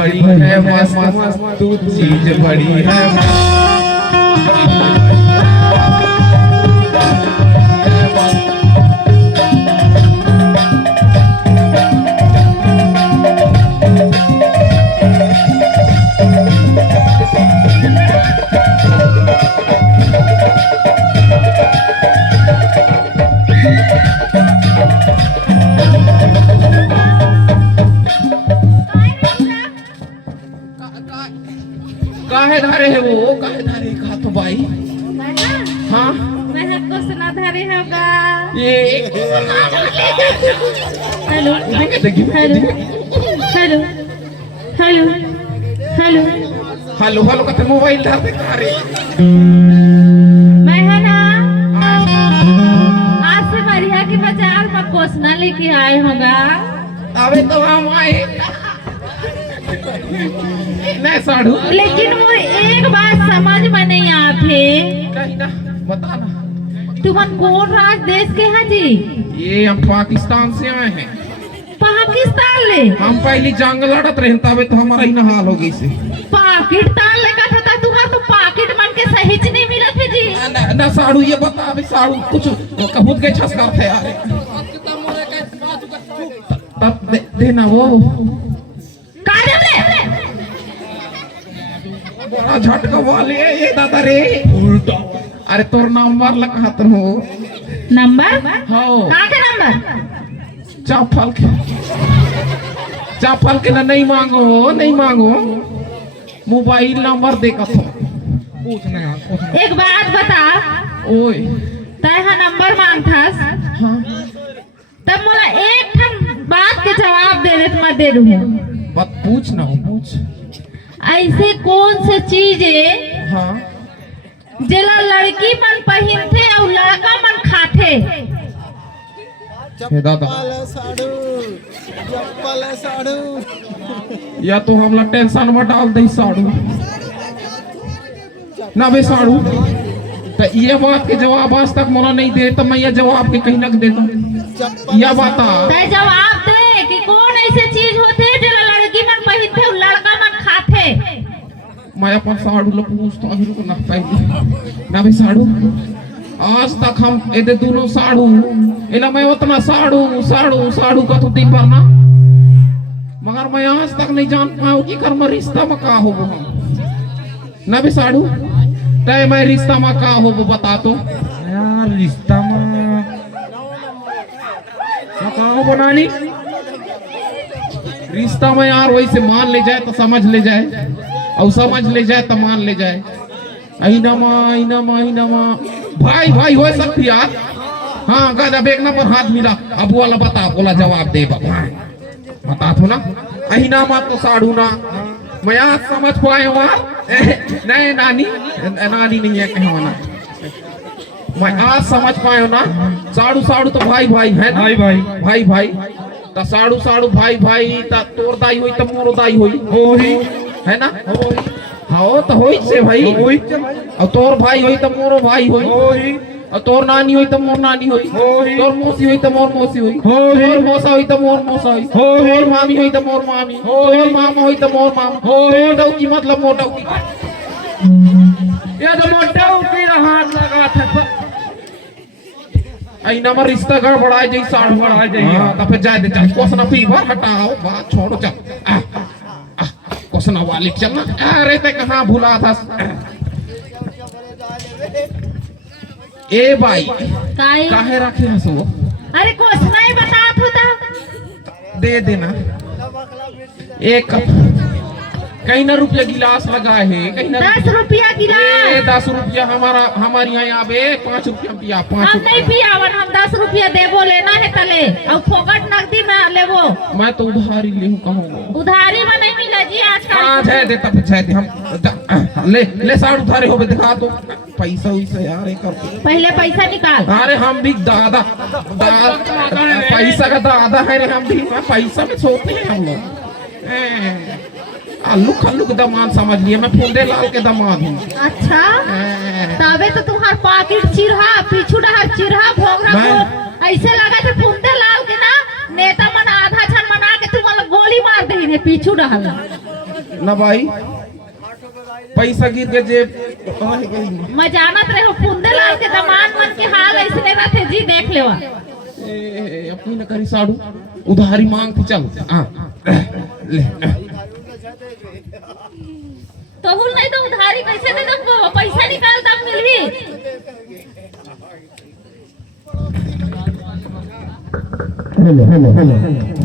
बड़ी है मस्त मस्त तू चीज बड़ी है काहे धारे है वो काहे धारे कहा तो भाई हाँ मैं आपको सुना धारे होगा ये hello hello hello hello hello hello hello कहते मोबाइल धार दे धारे मैं है ना आज से मरिया के बाजार में कोसना लेके आए होगा अबे तो हम आए नहीं साड़ू लेकिन वो एक बात समझ में नहीं आते कहीं ना बता ना तुम कौन राज देश के हैं जी ये हम पाकिस्तान से आए हैं पाकिस्तान ले हम पहली जंग लड़त रहे तबे तो हमारा ही हाल हो गई से पाकिस्तान ले का था तुम्हारा तो पाकिट मन के सही नहीं मिला थे जी ना साड़ू ये बता अभी साड़ू कुछ कबूत के छसकार थे यार तब देना वो बड़ा झटका वाले ये दादा रे उल्टा अरे तोर नंबर लगा तो हो नंबर हाँ कहाँ का नंबर चाफल के ना नहीं मांगो मोबाइल नंबर देखा था पूछना यार एक बात बता ओए तैहा नंबर मांगथास हाँ तब मला एक ठन बात के जवाब दे दे मैं दे दूँ बात पूछ ना पूछ ऐसे कौन से चीज है हाँ जेला लड़की मन पहनते और लड़का मन खाते हे दादा या तो हमला टेंशन में डाल दे साड़ू ना बे साड़ू तो ये बात के जवाब आज तक मोला नहीं दे तो मैं ये जवाब के कहीं न देता या बता जवाब दे कि कौन ऐसे चीज होते हैं जेला लड़की मन पहनते और लड़का मन खाते मैं अपन साड़ू लो पूछता अभी रुको ना पहले ना भाई साड़ू आज तक हम ये दोनों साड़ू इला मैं उतना साड़ू का तो दिन भर ना मगर मैं आज तक नहीं जान पाऊँ कि कर्म रिश्ता में का हो हम ना भी साड़ू तय मैं रिश्ता में का हो बता तो यार रिश्ता में का हो बनानी रिश्ता में यार वैसे मान ले जाए तो समझ ले जाए और समझ ले जाए तो मान ले जाए अहिनमा भाई हो सकती यार हाँ गजब एक नंबर हाथ मिला अब वाला बता बोला जवाब दे बता तो ना अहिनमा तो साड़ू ना मैं आज समझ पाए वहाँ नहीं नानी नहीं है कहना मैं आज समझ पाए ना साड़ू तो भाई है ना भाई तो साड़ू भाई ता तोर दाई होई तो मोर दाई होई है ना हाँ तो होई से भाई और तोर भाई होई तो मोरो भाई होई और तोर नानी होई तो मोर नानी होई तोर मौसी होई तो मोर मौसी होई तोर मौसा होई तो मोर मौसा होई तोर मामी होई तो मोर मामी तोर मामा होई तो मोर मामा तोर डौकी मतलब मोर डौकी ये तो मोर डौकी हाथ लगा था आई नंबर रिश्ता गड़बड़ा जाए साढ़ बढ़ा जाए हां तो फिर जाए दे जा क्वेश्चन पी बार हटाओ बात छोड़ो चल क्वेश्चन वाली चलना अरे ते कहां भूला था ए भाई काहे रखे हसो अरे कुछ नहीं बता था दे देना एक कहीं ना रुपया गिलास लगा है कहीं ना 10 रुपया गिलास 10 रुपया हमारी यहाँ पे 5 रुपया पिया हम नहीं पियावन हम 10 रुपया देवो लेना है तले और फोकट नकदी में लेवो मैं तो उधारी ले कहूँगा उधारी में नहीं मिला जी आजकल हाँ जाए दे तब जाए दे हम ले साढ़ उधारे हो दिखा दो पैसा वैसा यार कर पहले पैसा निकाल अरे हम भी दादा पैसा का दादा है रे हम भी पैसा में सोते हैं हम लोग आलू खल्लू के दामाद समझ लिए मैं फूंदे लाल के दामाद हूँ अच्छा तबे तो तुम्हार पाकिट चिरहा पीछू डहर चिरहा भोगरा ऐसे लगा थे फूंदे लाल के ना नेता मन आधा छन मना के तुम गोली मार दे पीछू डहर ना भाई पैसा गिर के जेब मैं जानत रहे हो फुंदे लाल के दमान मन के हाल ऐसे रहते जी देख लेवा अपनी न करी साड़ू उधारी मांग थी चल ले तो हुल नहीं तो उधारी कैसे दे दो पैसा निकाल तब मिलही हेलो हेलो हेलो